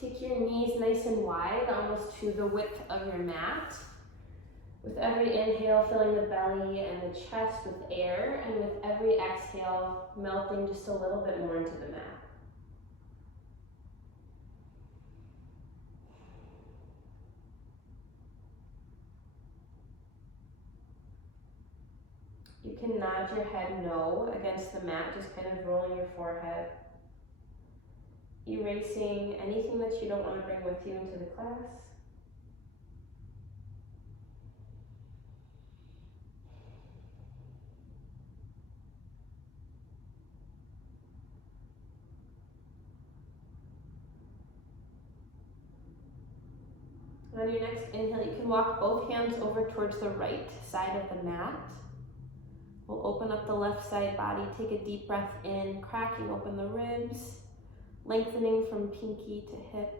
Take your knees nice and wide, almost to the width of your mat. With every inhale, filling the belly and the chest with air, and with every exhale, melting just a little bit more into the mat. You can nod your head no against the mat, just kind of rolling your forehead. Erasing anything that you don't want to bring with you into the class. On your next inhale, you can walk both hands over towards the right side of the mat. We'll open up the left side body, take a deep breath in, cracking open the ribs, lengthening from pinky to hip.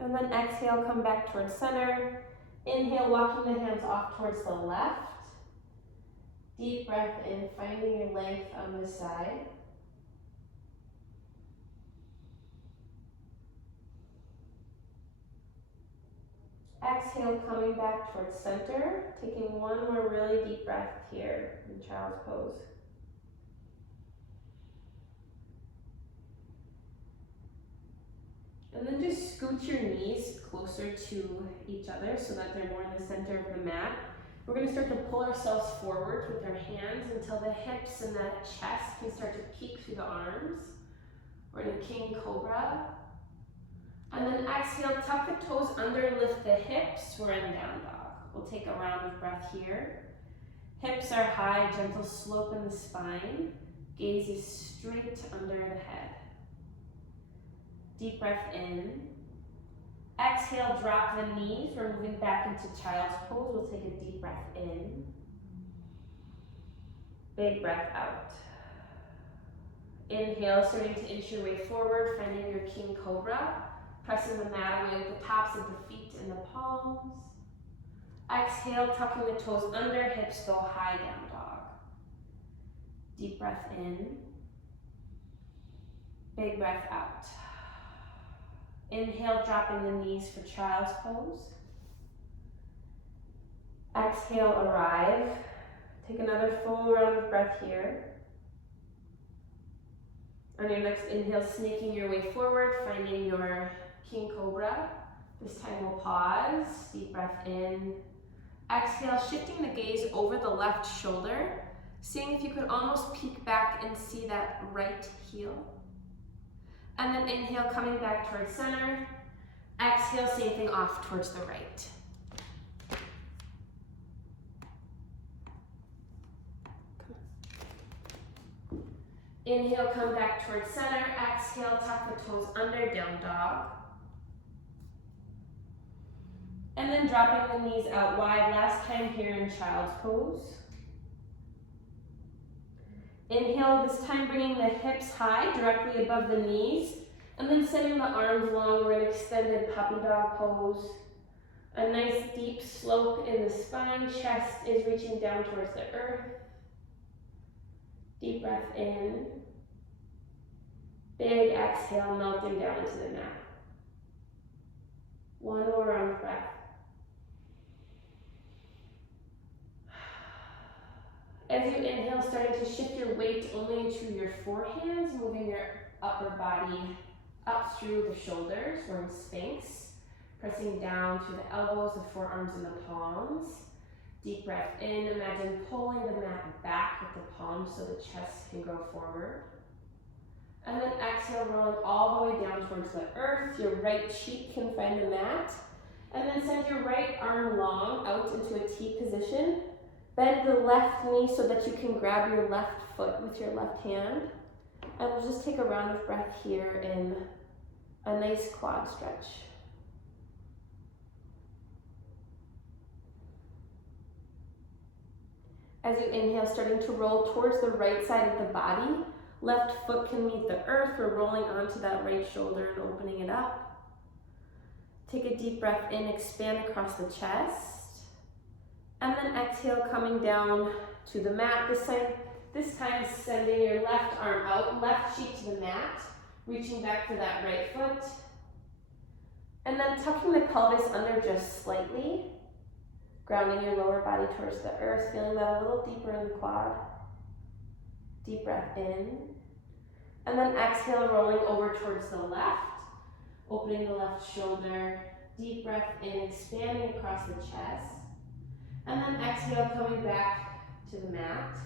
And then exhale, come back towards center. Inhale, walking the hands off towards the left. Deep breath in, finding your length on this side. Exhale, coming back towards center, taking one more really deep breath here in child's pose. And then just scoot your knees closer to each other so that they're more in the center of the mat. We're going to start to pull ourselves forward with our hands until the hips and the chest can start to peek through the arms. We're in a king cobra. And then exhale, tuck the toes under, lift the hips. We're in down dog. We'll take a round of breath here. Hips are high, gentle slope in the spine. Gaze is straight under the head. Deep breath in. Exhale, drop the knees. We're moving back into child's pose. We'll take a deep breath in. Big breath out. Inhale, starting to inch your way forward, finding your king cobra. Pressing the mat away with the tops of the feet and the palms. Exhale, tucking the toes under, hips go high, down dog. Deep breath in. Big breath out. Inhale, dropping the knees for child's pose. Exhale, arrive. Take another full round of breath here. On your next inhale, snaking your way forward, finding your king cobra. This time we'll pause, deep breath in. Exhale, shifting the gaze over the left shoulder, seeing if you could almost peek back and see that right heel. And then inhale, coming back towards center. Exhale, same thing off towards the right. Inhale, come back towards center. Exhale, tuck the toes under, down dog. And then dropping the knees out wide, last time here in child's pose. Inhale, this time bringing the hips high, directly above the knees, and then sending the arms long. We're in extended puppy dog pose. A nice deep slope in the spine, chest is reaching down towards the earth. Deep breath in. Big exhale, melting down into the mat. One more round of breath. As you inhale, starting to shift your weight only into your forehands, moving your upper body up through the shoulders. We're in Sphinx. Pressing down through the elbows, the forearms, and the palms. Deep breath in. Imagine pulling the mat back with the palms so the chest can go forward. And then exhale, rolling all the way down towards the earth. Your right cheek can find the mat. And then send your right arm long out into a T position. Bend the left knee so that you can grab your left foot with your left hand. And we'll just take a round of breath here in a nice quad stretch. As you inhale, starting to roll towards the right side of the body. Left foot can meet the earth. We're rolling onto that right shoulder and opening it up. Take a deep breath in, expand across the chest. And then exhale, coming down to the mat. This time, This time sending your left arm out, left cheek to the mat, reaching back for that right foot. And then tucking the pelvis under just slightly, grounding your lower body towards the earth, feeling that a little deeper in the quad. Deep breath in. And then exhale, rolling over towards the left, opening the left shoulder. Deep breath in, expanding across the chest. And then exhale, coming back to the mat.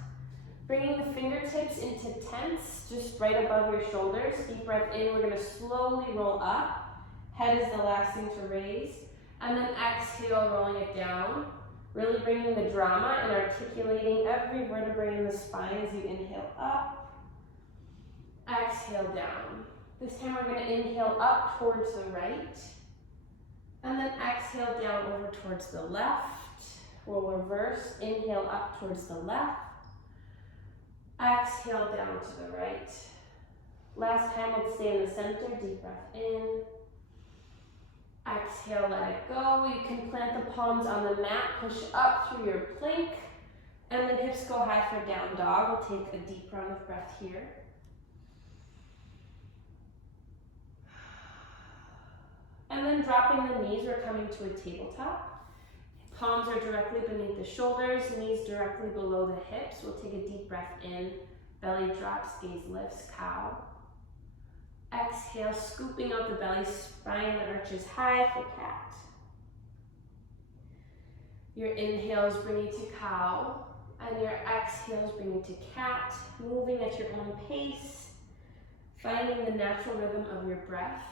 Bringing the fingertips into tense, just right above your shoulders. Deep breath in, we're gonna slowly roll up. Head is the last thing to raise. And then exhale, rolling it down. Really bringing the drama and articulating every vertebrae in the spine as you inhale up. Exhale down. This time we're gonna inhale up towards the right. And then exhale down over towards the left. We'll reverse, inhale up towards the left. Exhale down to the right. Last time, let's stay in the center, deep breath in. Exhale, let it go. You can plant the palms on the mat, push up through your plank, and then hips go high for down dog. We'll take a deep round of breath here. And then dropping the knees, we're coming to a tabletop. Palms are directly beneath the shoulders, knees directly below the hips. We'll take a deep breath in, belly drops, gaze lifts, cow. Exhale, scooping out the belly, spine that arches high for cat. Your inhales bring you to cow, and your exhales bring you to cat, moving at your own pace, finding the natural rhythm of your breath.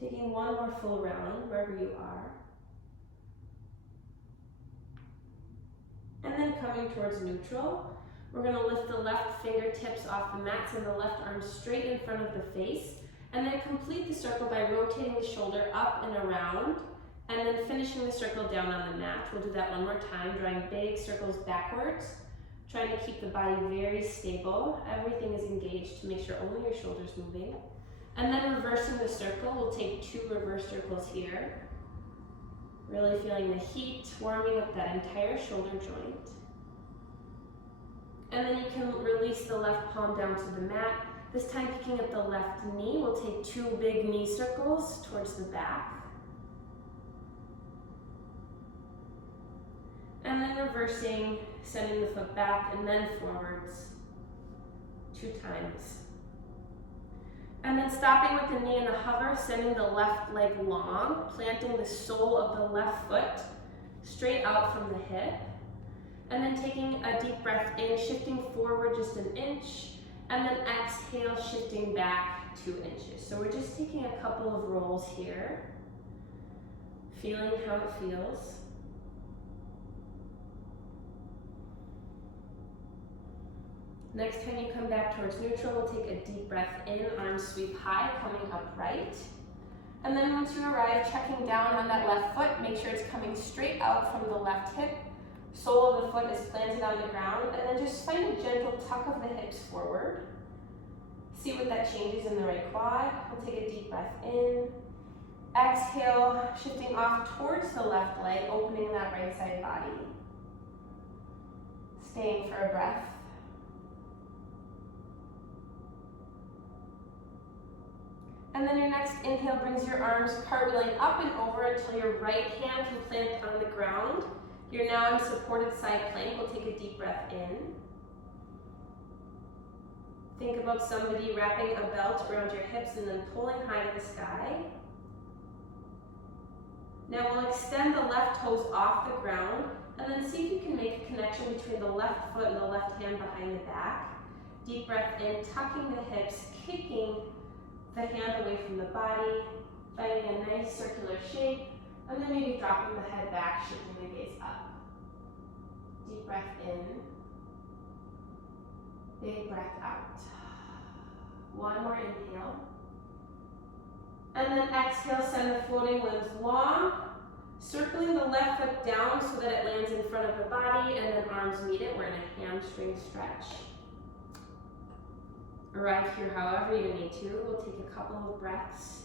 Taking one more full round wherever you are. And then coming towards neutral, we're going to lift the left fingertips off the mat, send the left arm straight in front of the face, and then complete the circle by rotating the shoulder up and around, and then finishing the circle down on the mat. We'll do that one more time, drawing big circles backwards, trying to keep the body very stable. Everything is engaged to make sure only your shoulder's moving. And then reversing the circle, we'll take 2 reverse circles here. Really feeling the heat, warming up that entire shoulder joint. And then you can release the left palm down to the mat. This time picking up the left knee, we'll take 2 big knee circles towards the back. And then reversing, sending the foot back and then forwards 2 times. And then stopping with the knee in a hover, sending the left leg long, planting the sole of the left foot straight out from the hip. And then taking a deep breath in, shifting forward just an inch, and then exhale, shifting back 2 inches. So we're just taking a couple of rolls here, feeling how it feels. Next time you come back towards neutral, we'll take a deep breath in, arms sweep high, coming upright. And then once you arrive, checking down on that left foot, make sure it's coming straight out from the left hip. Sole of the foot is planted on the ground, and then just find a gentle tuck of the hips forward. See what that changes in the right quad. We'll take a deep breath in. Exhale, shifting off towards the left leg, opening that right side body. Staying for a breath. And then your next inhale brings your arms cartwheeling up and over until your right hand can plant on the ground. You're now in supported side plank. We'll take a deep breath in. Think about somebody wrapping a belt around your hips and then pulling high to the sky. Now we'll extend the left toes off the ground and then see if you can make a connection between the left foot and the left hand behind the back. Deep breath in, tucking the hips, kicking the hand away from the body, finding a nice circular shape, and then maybe dropping the head back, shifting the gaze up. Deep breath in, big breath out. One more inhale. And then exhale, send the floating limbs long, circling the left foot down so that it lands in front of the body, and then arms meet it. We're in a hamstring stretch. Arrive here however you need to. We'll take a couple of breaths.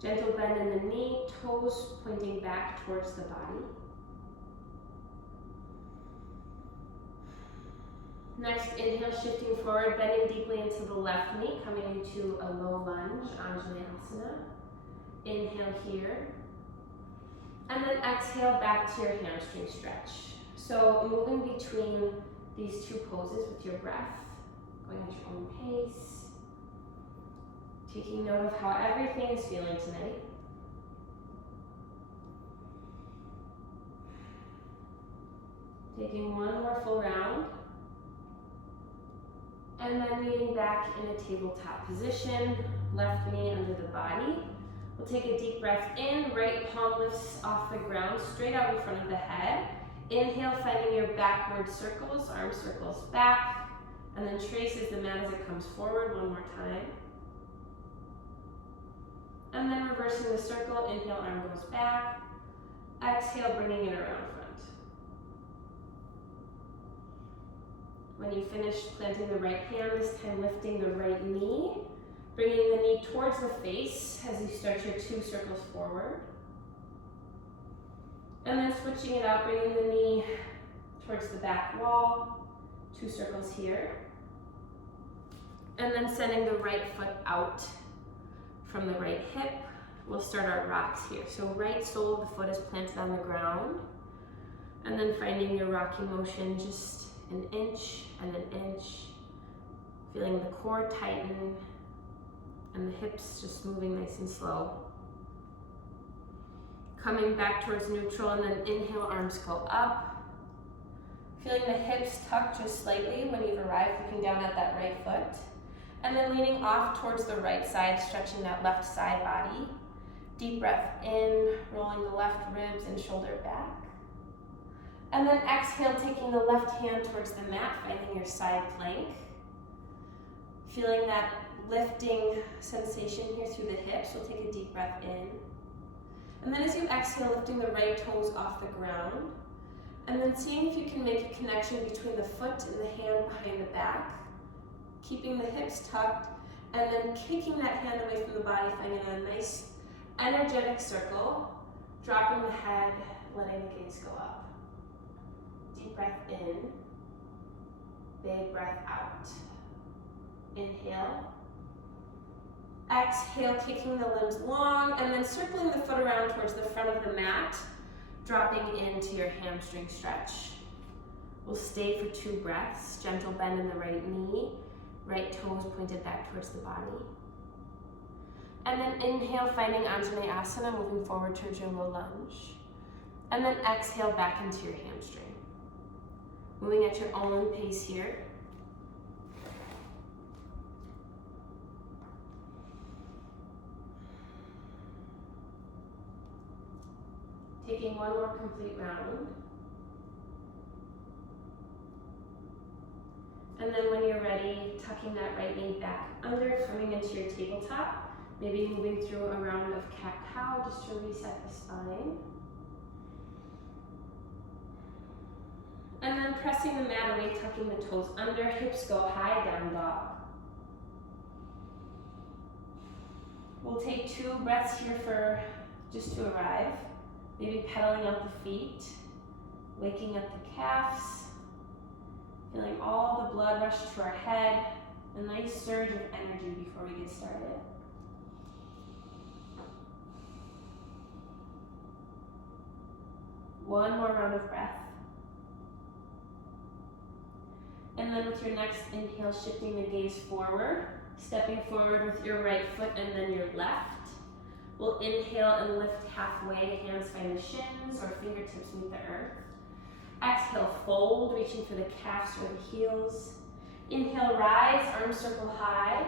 Gentle bend in the knee, toes pointing back towards the body. Next, inhale, shifting forward, bending deeply into the left knee, coming into a low lunge, Anjaneyasana. Inhale here. And then exhale back to your hamstring stretch. So moving between these two poses with your breath, going at your own pace. Taking note of how everything is feeling tonight. Taking one more full round. And then leaning back in a tabletop position, left knee under the body. We'll take a deep breath in, right palm lifts off the ground, straight out in front of the head. Inhale, finding your backward circles, arm circles back, and then traces the mat as it comes forward one more time. And then reversing the circle, inhale, arm goes back. Exhale, bringing it around front. When you finish, planting the right hand, this time lifting the right knee, bringing the knee towards the face as you start your 2 circles forward. And then switching it out, bringing the knee towards the back wall, 2 circles here. And then sending the right foot out from the right hip. We'll start our rocks here. So right sole of the foot is planted on the ground. And then finding your rocking motion, just an inch and an inch. Feeling the core tighten and the hips just moving nice and slow. Coming back towards neutral, and then inhale, arms go up. Feeling the hips tuck just slightly when you've arrived, looking down at that right foot. And then leaning off towards the right side, stretching that left side body. Deep breath in, rolling the left ribs and shoulder back. And then exhale, taking the left hand towards the mat, finding your side plank. Feeling that lifting sensation here through the hips. We'll take a deep breath in. And then as you exhale, lifting the right toes off the ground. And then seeing if you can make a connection between the foot and the hand behind the back. Keeping the hips tucked, and then kicking that hand away from the body, finding a nice energetic circle. Dropping the head, letting the gaze go up. Deep breath in. Big breath out. Inhale. Exhale, kicking the limbs long, and then circling the foot around towards the front of the mat, dropping into your hamstring stretch. We'll stay for 2 breaths. Gentle bend in the right knee, right toes pointed back towards the body. And then inhale, finding Anjaneyasana, moving forward towards your low lunge. And then exhale back into your hamstring. Moving at your own pace here. Taking one more complete round. And then when you're ready, tucking that right knee back under, coming into your tabletop. Maybe moving through a round of cat-cow just to reset the spine. And then pressing the mat away, tucking the toes under, hips go high, down dog. We'll take 2 breaths here for just to arrive. Maybe pedaling out the feet, waking up the calves, feeling all the blood rush to our head, a nice surge of energy before we get started. One more round of breath. And then with your next inhale, shifting the gaze forward, stepping forward with your right foot and then your left. We'll inhale and lift halfway, hands find the shins or fingertips meet the earth. Exhale, fold, reaching for the calves or the heels. Inhale, rise, arms circle high.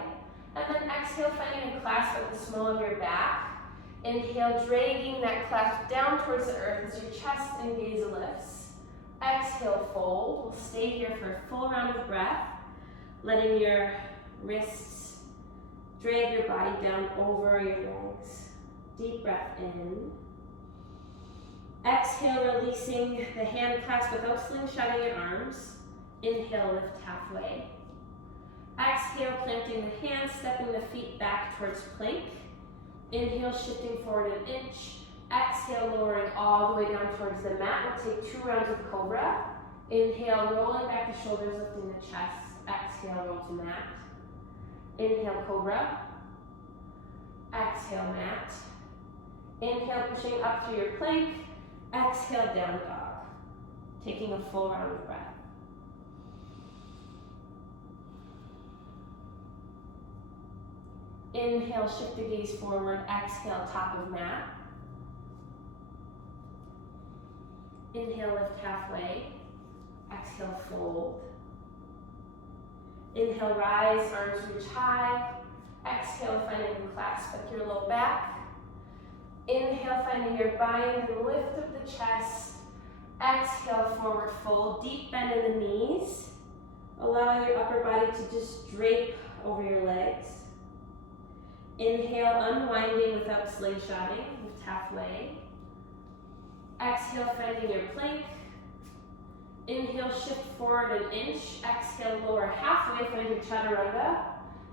And then exhale, finding a clasp at the small of your back. Inhale, dragging that clasp down towards the earth as your chest and gaze lifts. Exhale, fold. We'll stay here for a full round of breath, letting your wrists drag your body down over your legs. Deep breath in. Exhale, releasing the hand clasp without slingshotting your arms. Inhale, lift halfway. Exhale, planting the hands, stepping the feet back towards plank. Inhale, shifting forward an inch. Exhale, lowering all the way down towards the mat. We'll take 2 rounds of cobra. Inhale, rolling back the shoulders, lifting the chest. Exhale, roll to mat. Inhale, cobra. Exhale, mat. Inhale, pushing up through your plank. Exhale, down dog. Taking a full round of breath. Inhale, shift the gaze forward. Exhale, top of mat. Inhale, lift halfway. Exhale, fold. Inhale, rise, arms reach high. Exhale, finding the clasp at your low back. Inhale, finding your bind and lift of the chest. Exhale, forward fold. Deep bend in the knees. Allowing your upper body to just drape over your legs. Inhale, unwinding without slingshotting. Lift halfway. Exhale, finding your plank. Inhale, shift forward an inch. Exhale, lower halfway, finding chaturanga.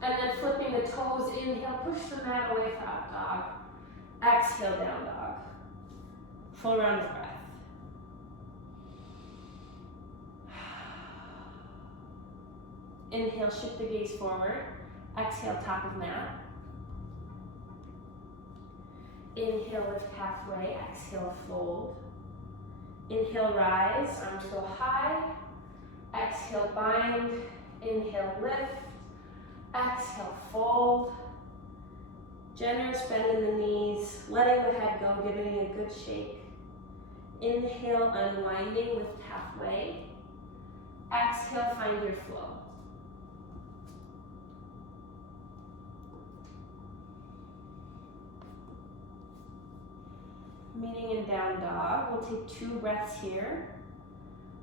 And then flipping the toes. Inhale, push the mat away for up dog. Exhale, down dog. Full round of breath. Inhale, shift the gaze forward. Exhale, top of mat. Inhale, lift halfway. Exhale, fold. Inhale, rise. Arms go high. Exhale, bind. Inhale, lift. Exhale, fold. Generous bend in the knees. Letting the head go, giving it a good shake. Inhale, unwinding, lift halfway. Exhale, find your flow. Meeting in down dog, we'll take 2 breaths here.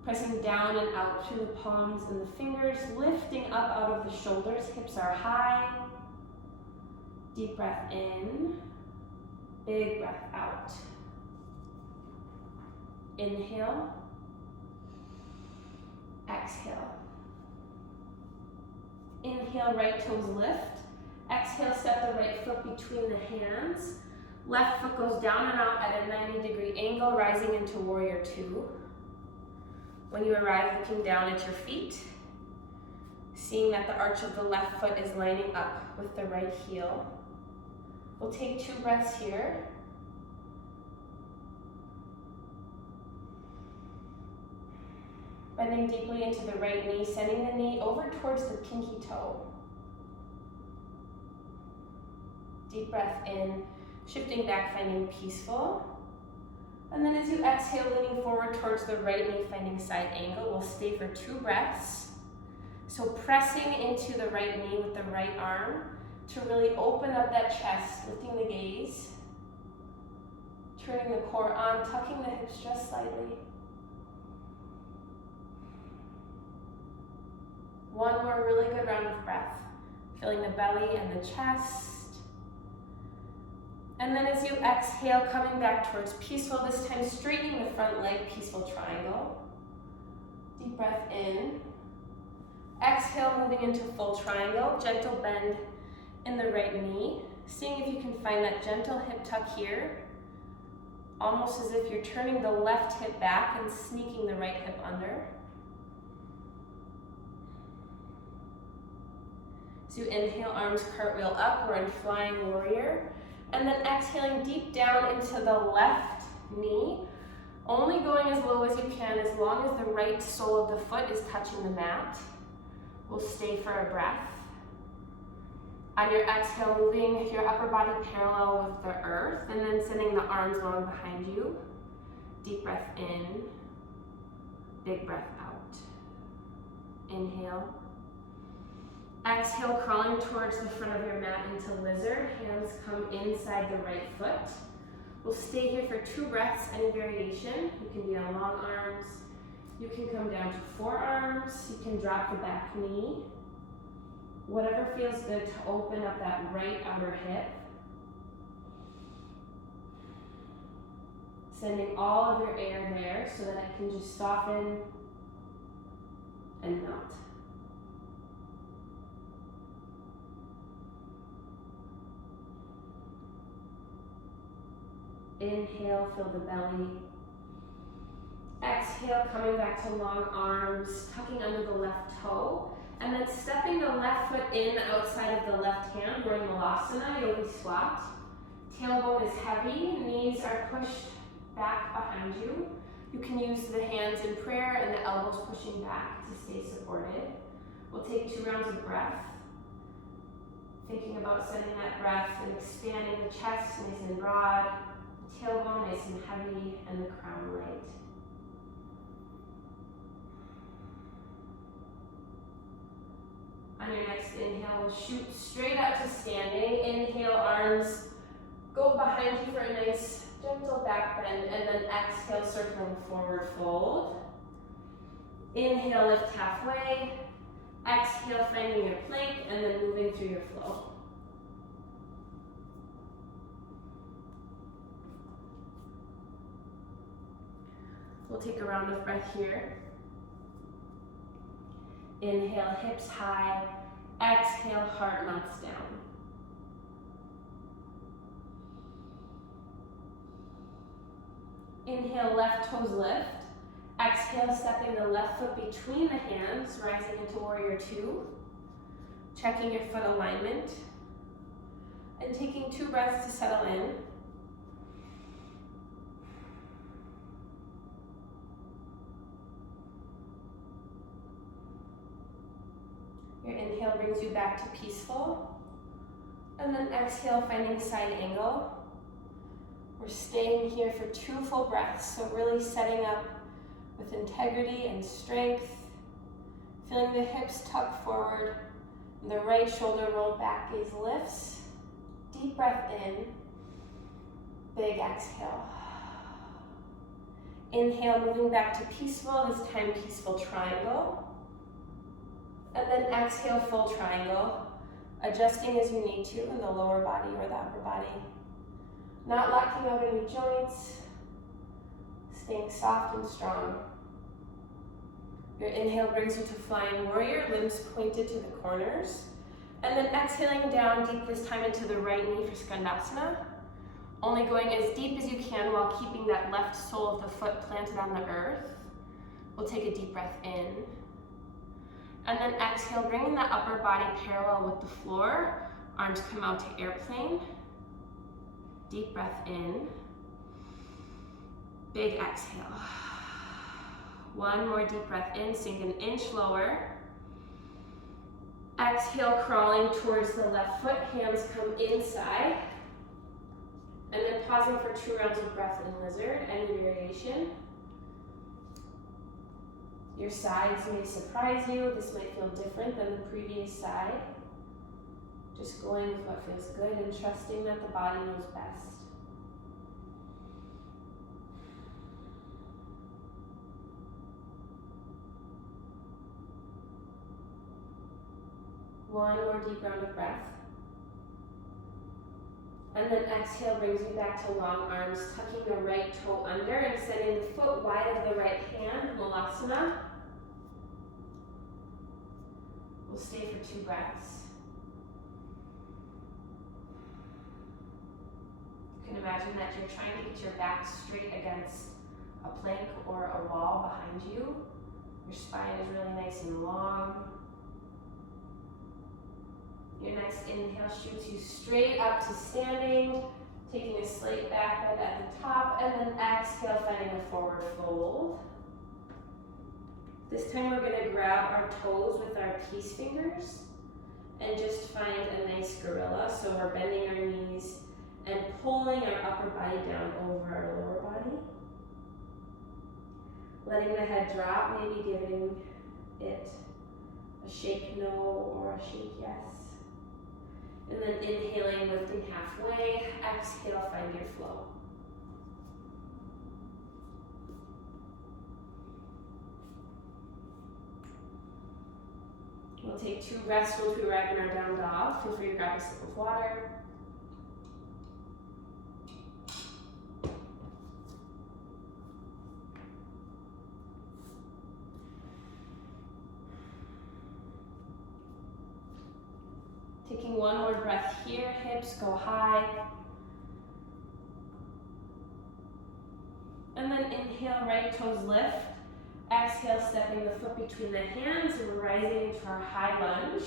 Pressing down and out through the palms and the fingers, lifting up out of the shoulders, hips are high. Deep breath in, big breath out. Inhale, exhale. Inhale, right toes lift. Exhale, step the right foot between the hands. Left foot goes down and out at a 90-degree angle, rising into warrior 2. When you arrive, looking down at your feet, seeing that the arch of the left foot is lining up with the right heel. We'll take 2 breaths here. Bending deeply into the right knee, sending the knee over towards the pinky toe. Deep breath in. Shifting back, finding peaceful. And then as you exhale, leaning forward towards the right knee, finding side angle. We'll stay for 2 breaths. So pressing into the right knee with the right arm to really open up that chest, lifting the gaze. Turning the core on, tucking the hips just slightly. 1 more really good round of breath. Filling the belly and the chest. And then as you exhale, coming back towards peaceful, this time straightening the front leg, peaceful triangle. Deep breath in. Exhale, moving into full triangle, gentle bend in the right knee. Seeing if you can find that gentle hip tuck here, almost as if you're turning the left hip back and sneaking the right hip under. As you inhale, arms cartwheel up, we're in flying warrior. And then exhaling deep down into the left knee, only going as low as you can as long as the right sole of the foot is touching the mat. We'll stay for a breath. On your exhale, moving your upper body parallel with the earth and then sending the arms long behind you. Deep breath in, big breath out. Inhale. Exhale, crawling towards the front of your mat into lizard. Hands come inside the right foot. We'll stay here for 2 breaths, any variation. You can be on long arms. You can come down to forearms. You can drop the back knee. Whatever feels good to open up that right outer hip. Sending all of your air there so that it can just soften and melt. Inhale, fill the belly. Exhale, coming back to long arms, tucking under the left toe, and then stepping the left foot in outside of the left hand. We're in Malasana, yogi squat. Tailbone is heavy, knees are pushed back behind you. You can use the hands in prayer and the elbows pushing back to stay supported. We'll take 2 rounds of breath. Thinking about setting that breath and expanding the chest nice and broad, the tailbone nice and heavy, and the crown light. On your next inhale, we'll shoot straight up to standing. Inhale, arms go behind you for a nice gentle back bend, and then exhale, circling forward fold. Inhale, lift halfway. Exhale, finding your plank, and then moving through your flow. We'll take a round of breath here. Inhale, hips high. Exhale, heart melts down. Inhale, left toes lift. Exhale, stepping the left foot between the hands, rising into warrior 2. Checking your foot alignment. And taking 2 breaths to settle in. Your inhale brings you back to peaceful. And then exhale, finding side angle. We're staying here for 2 full breaths, so really setting up with integrity and strength. Feeling the hips tuck forward, and the right shoulder rolled back, gaze lifts. Deep breath in, big exhale. Inhale, moving back to peaceful, this time peaceful triangle. And then exhale, full triangle, adjusting as you need to in the lower body or the upper body. Not locking out any joints, staying soft and strong. Your inhale brings you to flying warrior, limbs pointed to the corners. And then exhaling down deep this time into the right knee for Skandasana. Only going as deep as you can while keeping that left sole of the foot planted on the earth. We'll take a deep breath in. And then exhale, bringing the upper body parallel with the floor. Arms come out to airplane. Deep breath in. Big exhale. 1 more deep breath in, sink an inch lower. Exhale, crawling towards the left foot, hands come inside. And then pausing for 2 rounds of breath in lizard, any variation. Your sides may surprise you. This might feel different than the previous side. Just going with what feels good and trusting that the body knows best. One more deep round of breath. And then exhale brings you back to long arms, tucking the right toe under and sending the foot wide of the right hand, Malasana. We'll stay for 2 breaths. You can imagine that you're trying to get your back straight against a plank or a wall behind you. Your spine is really nice and long. Your next inhale shoots you straight up to standing, taking a slight back bend at the top, and then exhale, finding a forward fold. This time we're going to grab our toes with our peace fingers and just find a nice gorilla. So we're bending our knees and pulling our upper body down over our lower body. Letting the head drop, maybe giving it a shake no or a shake yes. And then inhaling, lifting halfway. Exhale, find your flow. We'll take 2 breaths once we arrive in our down dog. Feel free to grab a sip of water. Taking 1 more breath here, hips go high. And then inhale, right toes lift. Exhale, stepping the foot between the hands, and we're rising into our high lunge.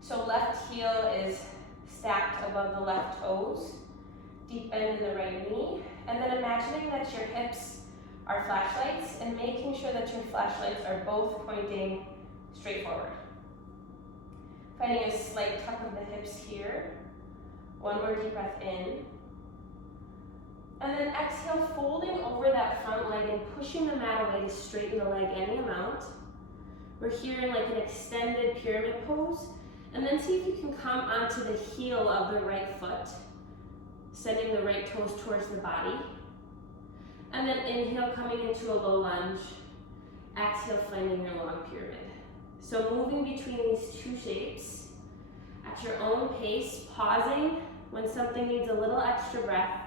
So left heel is stacked above the left toes. Deep bend in the right knee. And then imagining that your hips are flashlights and making sure that your flashlights are both pointing straight forward. Finding a slight tuck of the hips here. One more deep breath in. And then exhale, folding over that front leg and pushing the mat away to straighten the leg any amount. We're here in like an extended pyramid pose. And then see if you can come onto the heel of the right foot, sending the right toes towards the body. And then inhale, coming into a low lunge. Exhale, finding your long pyramid. So moving between these two shapes at your own pace, pausing when something needs a little extra breath.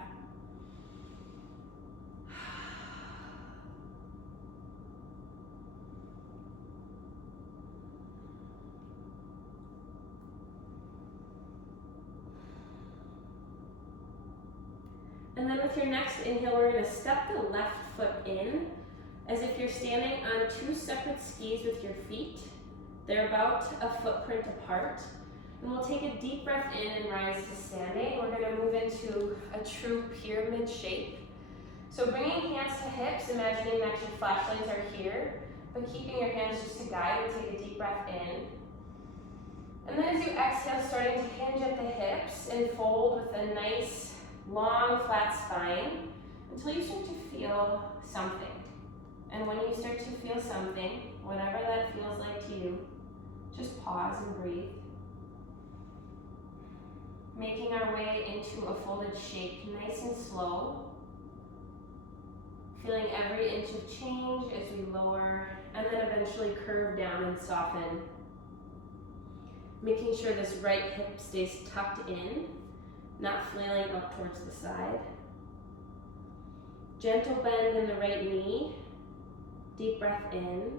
And then with your next inhale, we're going to step the left foot in as if you're standing on two separate skis with your feet. They're about a footprint apart. And we'll take a deep breath in and rise to standing. We're going to move into a true pyramid shape. So bringing hands to hips, imagining that your flashlights are here, but keeping your hands just to guide, and take a deep breath in. And then as you exhale, starting to hinge at the hips and fold with a nice long flat spine until you start to feel something. And when you start to feel something, whatever that feels like to you, just pause and breathe. Making our way into a folded shape, nice and slow. Feeling every inch of change as we lower and then eventually curve down and soften. Making sure this right hip stays tucked in, not flailing up towards the side. Gentle bend in the right knee. Deep breath in.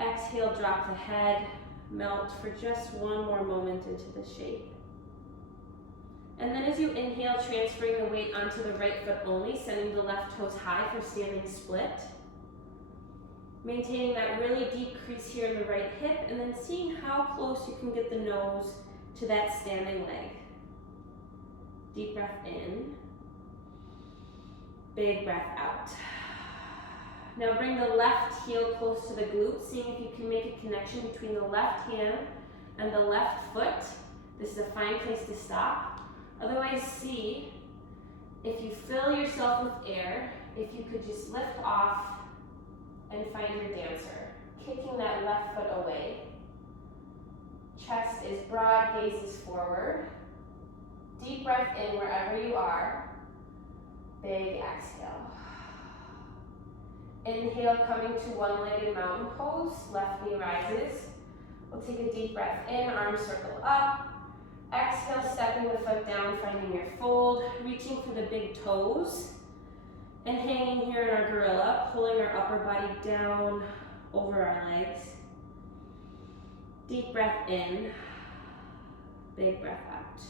Exhale, drop the head. Melt for just one more moment into the shape. And then as you inhale, transferring the weight onto the right foot only, sending the left toes high for standing split. Maintaining that really deep crease here in the right hip, and then seeing how close you can get the nose to that standing leg. Deep breath in. Big breath out. Now bring the left heel close to the glute, seeing if you can make a connection between the left hand and the left foot. This is a fine place to stop. Otherwise, see if you fill yourself with air, if you could just lift off and find your dancer. Kicking that left foot away. Chest is broad, gaze is forward. Deep breath in wherever you are. Big exhale. Inhale, coming to one-legged mountain pose. Left knee rises. We'll take a deep breath in, arms circle up. Exhale, stepping the foot down, finding your fold, reaching for the big toes, and hanging here in our gorilla, pulling our upper body down over our legs. Deep breath in, big breath out.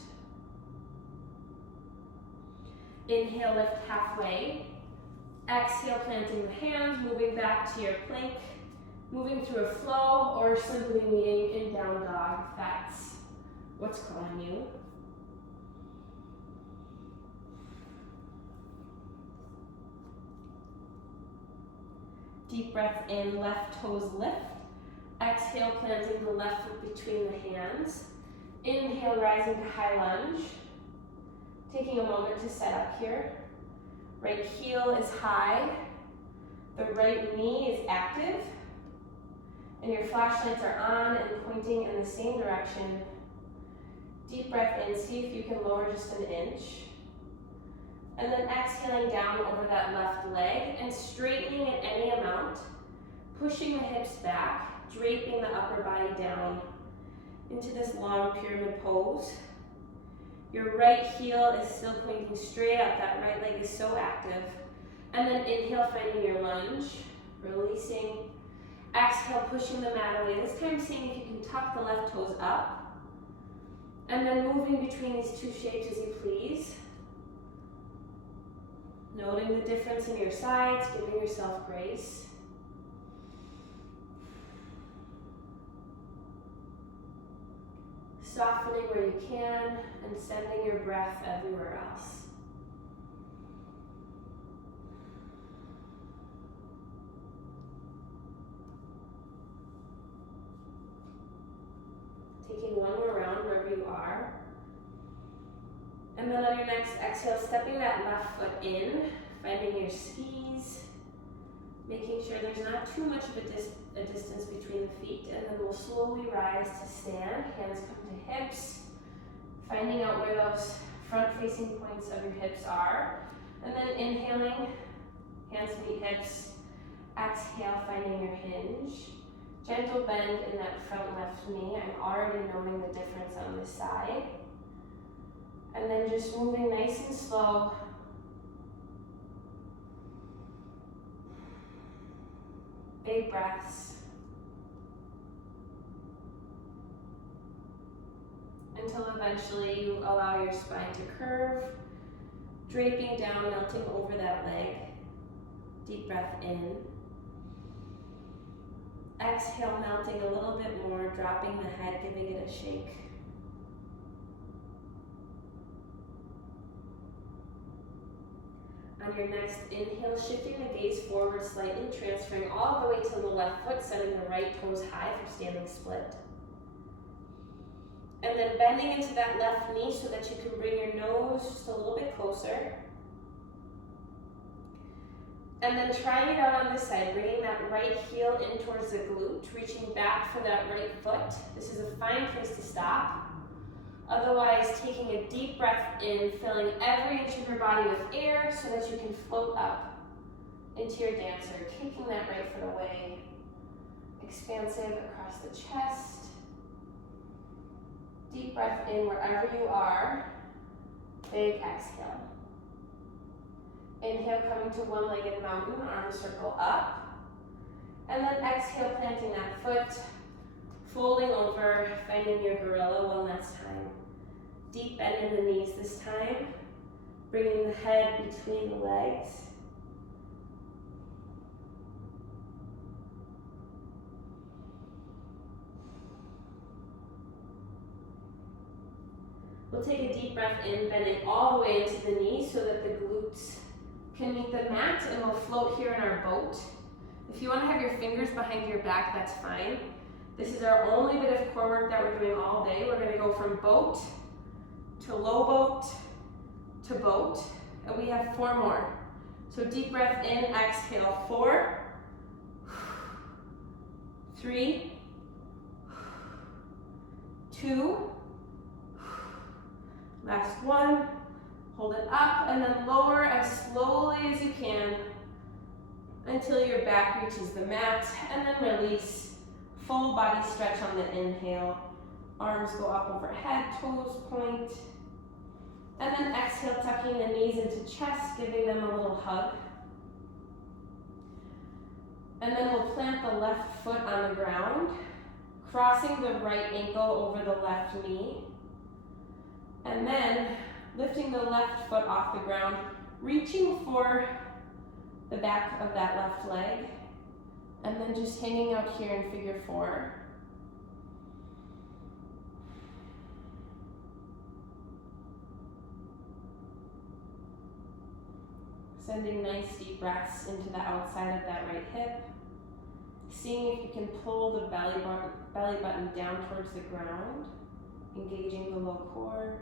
Inhale, lift halfway. Exhale, planting the hands, moving back to your plank, moving through a flow, or simply meeting in down dog if that's what's calling you. Deep breath in, left toes lift. Exhale, planting the left foot between the hands. Inhale, rising to high lunge. Taking a moment to set up here. Right heel is high. The right knee is active. And your flashlights are on and pointing in the same direction. Deep breath in, see if you can lower just an inch. And then exhaling down over that left leg and straightening it any amount. Pushing the hips back, draping the upper body down into this long pyramid pose. Your right heel is still pointing straight up, that right leg is so active. And then inhale, finding your lunge, releasing. Exhale, pushing the mat away. This time seeing if you can tuck the left toes up. And then moving between these two shapes as you please. Noting the difference in your sides, giving yourself grace. Softening where you can and sending your breath everywhere else. Taking one more round wherever you are. And then on your next exhale, stepping that left foot in, finding your skis, making sure there's not too much of a distance between the feet, and then we'll slowly rise to stand. Hands come to hips, finding out where those front-facing points of your hips are. And then inhaling, hands meet hips. Exhale, finding your hinge. Gentle bend in that front left knee. I'm already noting the difference on this side. And then just moving nice and slow. Big breaths. Until eventually you allow your spine to curve, draping down, melting over that leg. Deep breath in. Exhale, melting a little bit more, dropping the head, giving it a shake. On your next inhale, shifting the gaze forward slightly, transferring all the way to the left foot, setting the right toes high for standing split. And then bending into that left knee so that you can bring your nose just a little bit closer. And then trying it out on this side, bringing that right heel in towards the glute, reaching back for that right foot. This is a fine place to stop. Otherwise, taking a deep breath in, filling every inch of your body with air so that you can float up into your dancer, kicking that right foot away. Expansive across the chest. Deep breath in wherever you are. Big exhale. Inhale, coming to one-legged mountain, arms circle up. And then exhale, planting that foot, folding over, finding your gorilla one last time. Deep bend in the knees this time, bringing the head between the legs. We'll take a deep breath in, bending all the way into the knees so that the glutes can meet the mat, and we'll float here in our boat. If you want to have your fingers behind your back, that's fine. This is our only bit of core work that we're doing all day. We're going to go from boat to low boat to boat, and we have 4 more. So deep breath in, exhale, 4, 3, 2, last 1. Hold it up and then lower as slowly as you can until your back reaches the mat, and then release. Full body stretch on the inhale. Arms go up overhead, toes point. And then exhale, tucking the knees into chest, giving them a little hug. And then we'll plant the left foot on the ground, crossing the right ankle over the left knee. And then lifting the left foot off the ground, reaching for the back of that left leg, and then just hanging out here in figure 4. Sending nice deep breaths into the outside of that right hip. Seeing if you can pull the belly button down towards the ground, engaging the low core.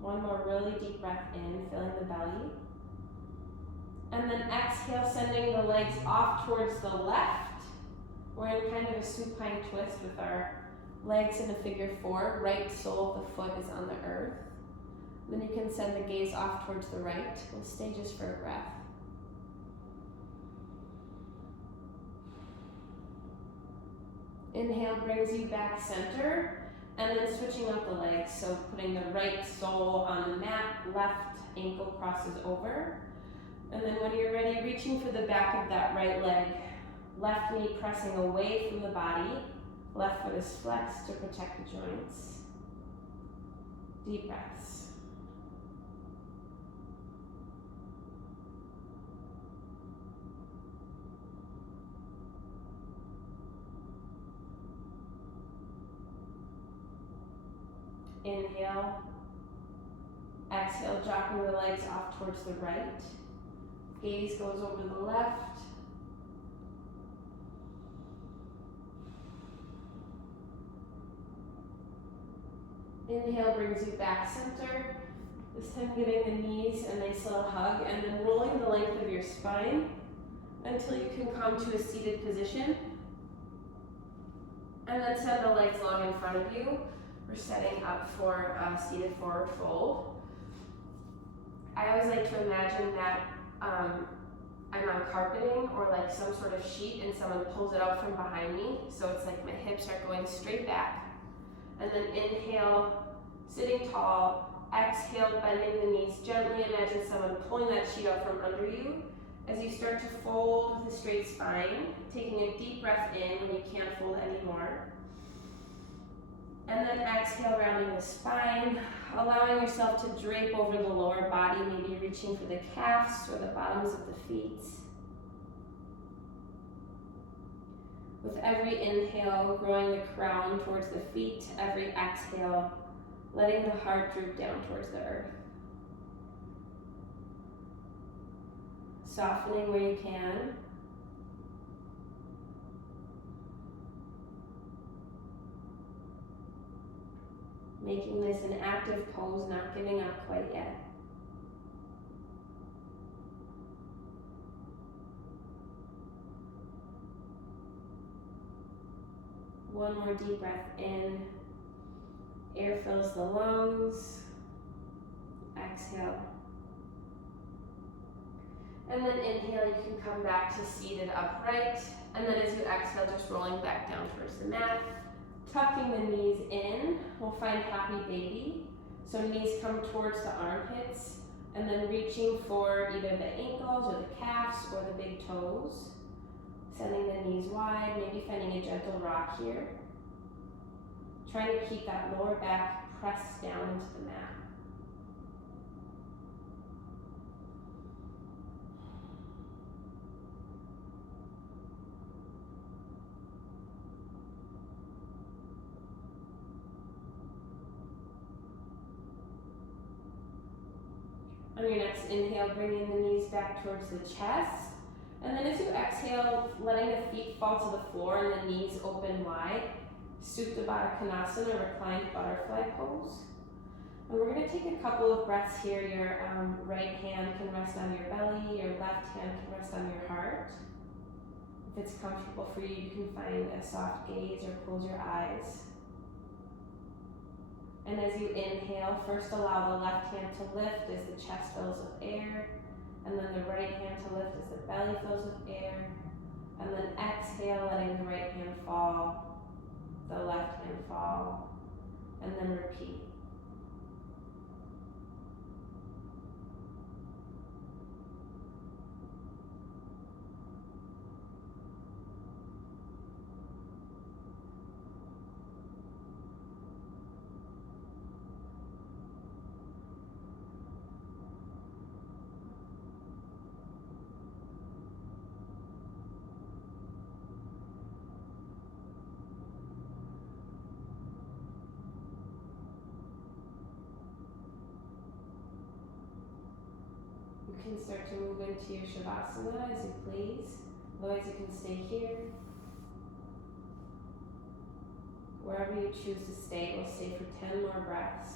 One more really deep breath in, filling the belly. And then exhale, sending the legs off towards the left. We're in kind of a supine twist with our legs in a figure 4. Right sole of the foot is on the earth. Then you can send the gaze off towards the right. We'll stay just for a breath. Inhale brings you back center. And then switching up the legs, so putting the right sole on the mat, left ankle crosses over. And then when you're ready, reaching for the back of that right leg, left knee pressing away from the body, Left foot is flexed to protect the joints. Deep breaths. Inhale. Exhale, dropping the legs off towards the right. Gaze goes over the left. Inhale brings you back center. This time giving the knees a nice little hug and then rolling the length of your spine until you can come to a seated position. And then send the legs long in front of you. We're setting up for a seated forward fold. I always like to imagine that I'm on carpeting or like some sort of sheet and someone pulls it out from behind me. So it's like my hips are going straight back. And then inhale, sitting tall. Exhale, bending the knees gently. Imagine someone pulling that sheet out from under you. As you start to fold with a straight spine, taking a deep breath in when you can't fold anymore. And then exhale, rounding the spine, allowing yourself to drape over the lower body, maybe reaching for the calves or the bottoms of the feet. With every inhale, growing the crown towards the feet, every exhale, letting the heart droop down towards the earth. Softening where you can. Making this an active pose, not giving up quite yet. One more deep breath in. Air fills the lungs. Exhale. And then inhale, you can come back to seated upright. And then as you exhale, just rolling back down towards the mat. Tucking the knees in, we'll find happy baby. So knees come towards the armpits, and then reaching for either the ankles or the calves or the big toes. Sending the knees wide, maybe finding a gentle rock here. Trying to keep that lower back pressed down into the mat. On your next inhale, bringing the knees back towards the chest. And then as you exhale, letting the feet fall to the floor and the knees open wide. Supta Baddha Konasana, reclined butterfly pose. And we're going to take a couple of breaths here. Your right hand can rest on your belly, your left hand can rest on your heart. If it's comfortable for you, you can find a soft gaze or close your eyes. And as you inhale, first allow the left hand to lift as the chest fills with air, and then the right hand to lift as the belly fills with air, and then exhale, letting the right hand fall, the left hand fall, and then repeat. You can start to move into your Shavasana as you please. Otherwise you can stay here. Wherever you choose to stay, we'll stay for 10 more breaths.